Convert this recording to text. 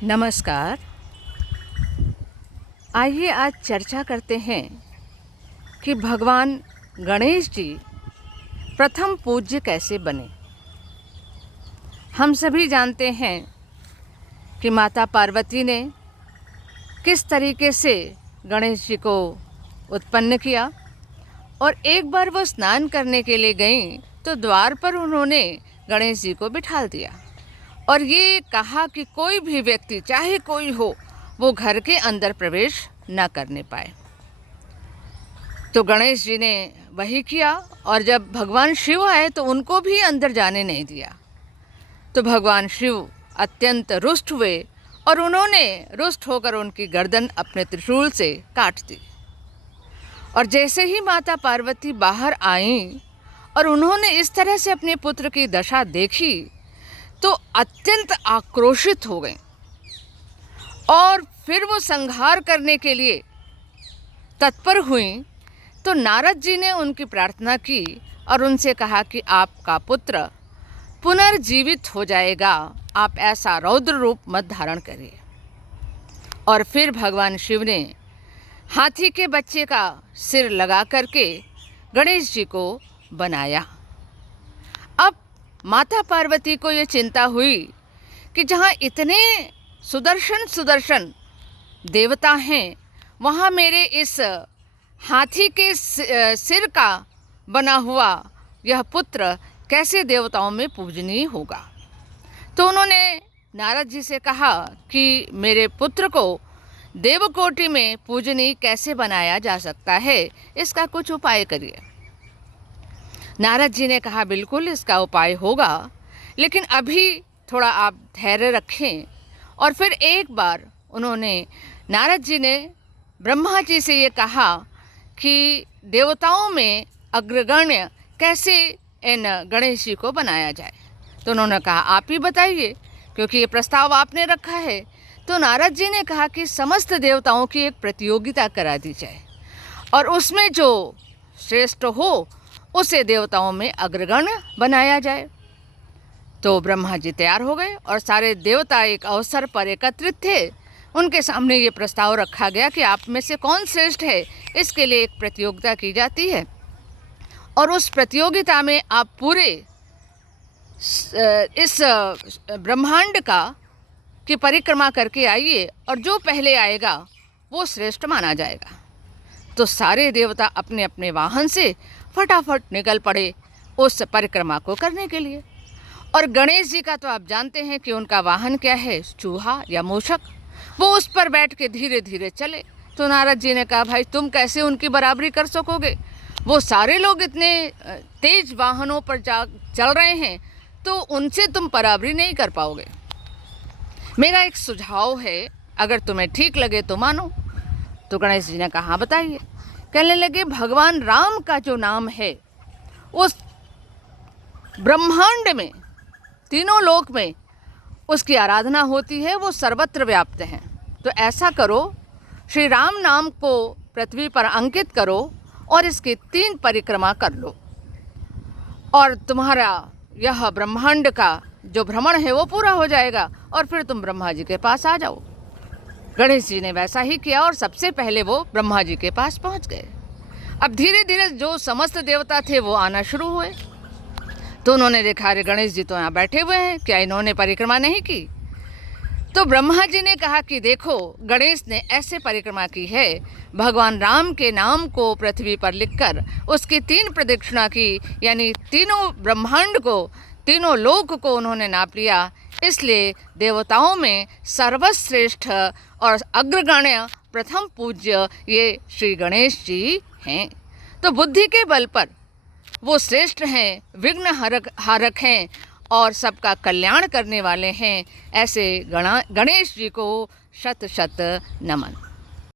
नमस्कार। आइए आज चर्चा करते हैं कि भगवान गणेश जी प्रथम पूज्य कैसे बने। हम सभी जानते हैं कि माता पार्वती ने किस तरीके से गणेश जी को उत्पन्न किया और एक बार वो स्नान करने के लिए गईं तो द्वार पर उन्होंने गणेश जी को बिठा दिया और ये कहा कि कोई भी व्यक्ति चाहे कोई हो वो घर के अंदर प्रवेश न करने पाए। तो गणेश जी ने वही किया और जब भगवान शिव आए तो उनको भी अंदर जाने नहीं दिया। तो भगवान शिव अत्यंत रुष्ट हुए और उन्होंने रुष्ट होकर उनकी गर्दन अपने त्रिशूल से काट दी। और जैसे ही माता पार्वती बाहर आईं और उन्होंने इस तरह से अपने पुत्र की दशा देखी तो अत्यंत आक्रोशित हो गए और फिर वो संहार करने के लिए तत्पर हुई। तो नारद जी ने उनकी प्रार्थना की और उनसे कहा कि आपका पुत्र पुनर्जीवित हो जाएगा, आप ऐसा रौद्र रूप मत धारण करिए। और फिर भगवान शिव ने हाथी के बच्चे का सिर लगा करके गणेश जी को बनाया। अब माता पार्वती को ये चिंता हुई कि जहाँ इतने सुदर्शन देवता हैं वहाँ मेरे इस हाथी के सिर का बना हुआ यह पुत्र कैसे देवताओं में पूजनीय होगा। तो उन्होंने नारद जी से कहा कि मेरे पुत्र को देवकोटि में पूजनीय कैसे बनाया जा सकता है, इसका कुछ उपाय करिए। नारद जी ने कहा बिल्कुल इसका उपाय होगा, लेकिन अभी थोड़ा आप धैर्य रखें। और फिर एक बार उन्होंने नारद जी ने ब्रह्मा जी से ये कहा कि देवताओं में अग्रगण्य कैसे इन गणेश जी को बनाया जाए। तो उन्होंने कहा आप ही बताइए, क्योंकि ये प्रस्ताव आपने रखा है। तो नारद जी ने कहा कि समस्त देवताओं की एक प्रतियोगिता करा दी जाए और उसमें जो श्रेष्ठ हो उसे देवताओं में अग्रगण्य बनाया जाए। तो ब्रह्मा जी तैयार हो गए और सारे देवता एक अवसर पर एकत्रित थे। उनके सामने ये प्रस्ताव रखा गया कि आप में से कौन श्रेष्ठ है, इसके लिए एक प्रतियोगिता की जाती है और उस प्रतियोगिता में आप पूरे इस ब्रह्मांड की परिक्रमा करके आइए और जो पहले आएगा वो श्रेष्ठ माना जाएगा। तो सारे देवता अपने अपने वाहन से फटाफट निकल पड़े उस परिक्रमा को करने के लिए। और गणेश जी का तो आप जानते हैं कि उनका वाहन क्या है, चूहा या मूषक। वो उस पर बैठ के धीरे धीरे चले। तो नारद जी ने कहा भाई तुम कैसे उनकी बराबरी कर सकोगे, वो सारे लोग इतने तेज वाहनों पर चल रहे हैं, तो उनसे तुम बराबरी नहीं कर पाओगे। मेरा एक सुझाव है, अगर तुम्हें ठीक लगे तो मानो। तो गणेश जी ने कहा बताइए। कहने लगे भगवान राम का जो नाम है उस ब्रह्मांड में तीनों लोक में उसकी आराधना होती है, वो सर्वत्र व्याप्त हैं। तो ऐसा करो, श्री राम नाम को पृथ्वी पर अंकित करो और इसकी 3 परिक्रमा कर लो और तुम्हारा यह ब्रह्मांड का जो भ्रमण है वो पूरा हो जाएगा और फिर तुम ब्रह्मा जी के पास आ जाओ। गणेश जी ने वैसा ही किया और सबसे पहले वो ब्रह्मा जी के पास पहुंच गए। अब धीरे धीरे जो समस्त देवता थे वो आना शुरू हुए। तो उन्होंने देखा अरे गणेश जी तो यहाँ बैठे हुए हैं, क्या इन्होंने परिक्रमा नहीं की? तो ब्रह्मा जी ने कहा कि देखो गणेश ने ऐसे परिक्रमा की है, भगवान राम के नाम को पृथ्वी पर लिखकर उसकी 3 प्रदक्षिणा की, यानी तीनों ब्रह्मांड को तीनों लोक को उन्होंने नाप लिया। इसलिए देवताओं में सर्वश्रेष्ठ और अग्रगण्य प्रथम पूज्य ये श्री गणेश जी हैं। तो बुद्धि के बल पर वो श्रेष्ठ हैं, विघ्न हारक हैं और सबका कल्याण करने वाले हैं। ऐसे गणेश जी को शत शत नमन।